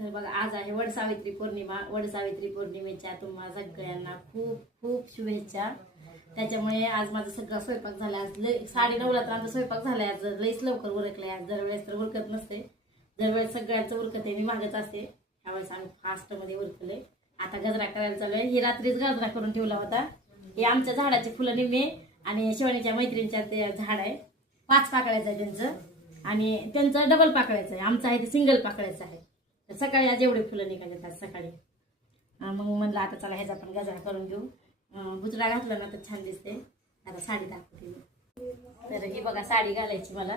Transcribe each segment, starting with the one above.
तर बघा आज आहे वडसावित्री पौर्णिमा. वडसावित्री पौर्णिमेच्या तुम्हाला सगळ्यांना खूप खूप शुभेच्छा. त्याच्यामुळे आज माझा सगळा स्वयंपाक झाला. आज 9:30ला तर आमचा स्वयंपाक झालाय. आज लईच लवकर उरकलाय. आज दरवेळेस तर उरकत नसते, दरवेळेस सगळ्यांचं उरकते, मी मागच असते. त्यावेळेस आम्ही फास्ट मध्ये उरकले. आता गजरा करायला चालू आहे. ही रात्रीच गजरा करून ठेवला होता. हे आमच्या झाडाचे फुलं निम्मे आणि शिवानीच्या मैत्रिणीच्या ते झाड आहे. 5 पाकळ्याचं आहे त्यांचं आणि त्यांचं डबल पाकळ्याचं आहे. आमचं आहे ते सिंगल पाकळ्याचं आहे. तर सकाळी आज एवढे फुलं निघाले आज सकाळी. मग म्हणलं आता चला ह्याचा पण गजरा करून घेऊ. बुचडा घातला ना तर छान दिसते. आता साडी दाखवते. तर ही बघा साडी घालायची मला.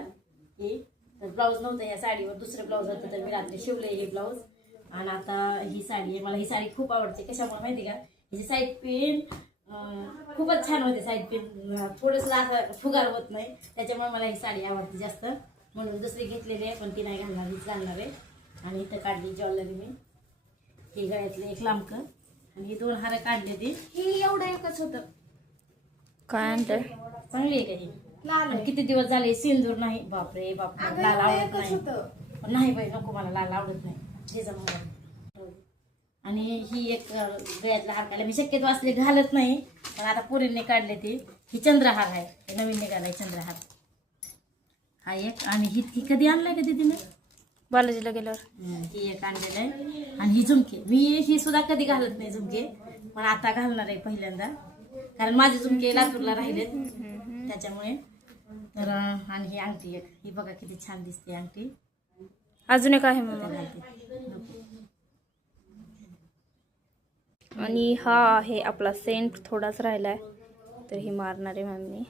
ही तर ब्लाऊज नव्हतं या साडीवर, दुसरं ब्लाऊज होतं तर मी रात्री शिवले हे ब्लाऊज. आणि आता ही साडी आहे. मला ही साडी खूप आवडते. कशामुळे माहिती का, हिची साईड पिन खूपच छान होते. साईड पिन थोडंसं असं फुगार होत नाही, त्याच्यामुळे मला ही साडी आवडते जास्त. म्हणून दुसरी घेतलेली आहे, पण ती नाही घालणार, हीच घालणार आहे. आणि इथं काढली ज्वेलरी मी. ही गळ्यातलं एक लांबकं आणि ही 2 हार काढले. ती ही एवढं एकच होतं. काय आणतंय? चांगली आहे का ही? लाल. किती दिवस झाले सिंदूर नाही. बापरे बाप, लाल आवडत नाही. नाही बाई नको, मला लाल आवडत नाही. हे जमा. आणि ही एक गळ्यातला हार काढला. मी शक्यतो असले घालत नाही, पण आता पोरींनी काढले. ती ही चंद्रहार आहे, नवीन निघालाय चंद्रहार हा एक. आणि ही कधी आणलाय कधी तिने बालाजीला गेल्यावर. ही एक आणलेलं आहे. आणि ही झुमके मी ही सुद्धा कधी घालत नाही झुमके, पण आता घालणार आहे पहिल्यांदा, कारण माझे झुमके लातूरला राहिलेत त्याच्यामुळे. तर आणि ही अंगठी एक, ही बघा किती छान दिसते अंगठी. अजून एक आहे मग. आणि हा आहे आपला सेंट, थोडाच राहिलाय तर ही मारणार आहे मम्मी.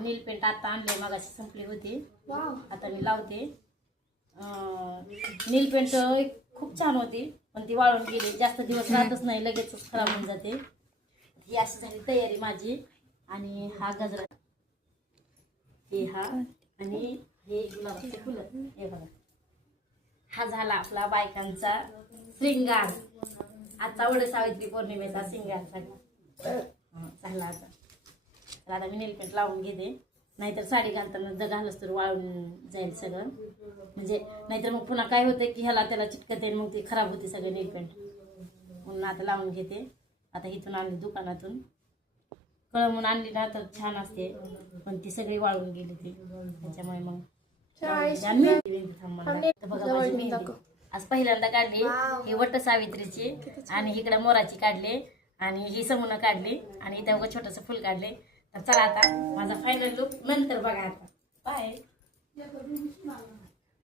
नील पेंट आता आणले, मगाशी संपली होती, आता मी लावते. नील पेंट खूप छान होती, पण ती वाळून गेली. जास्त दिवस राहतच नाही, लगेचच खराब होऊन जाते. ही अशी झाली तयारी माझी. आणि हा गजरा, हे हा, आणि हे गुलाबाचे फुलं, हे बघा. हा झाला आपला बायकांचा श्रृंगार. आजचा वडसावित्री पौर्णिमेचा श्रृंगार झाला. आता मी नेल पेंट लावून घेते, नाहीतर साडी घालताना जर घालच तर वाळून जाईल सगळं. म्हणजे नाहीतर मग पुन्हा काय होतं की ह्याला त्याला चिटकते, मग ती खराब होते सगळं नेल पेंट. म्हणून आता लावून घेते. आता इथून आणली दुकानातून, कळमून आणली ना तर छान असते, पण ती सगळी वाळून गेली ती, त्याच्यामुळे मग बघा माझी मेहंदी आज पहिल्यांदा काढली. ही वट सावित्रीची, आणि इकडे मोराची काढली, आणि ही समून काढली, आणि इथं छोटस फुल काढले. तर चला आता माझा फायनल लुक नंतर बघा. आता बाय.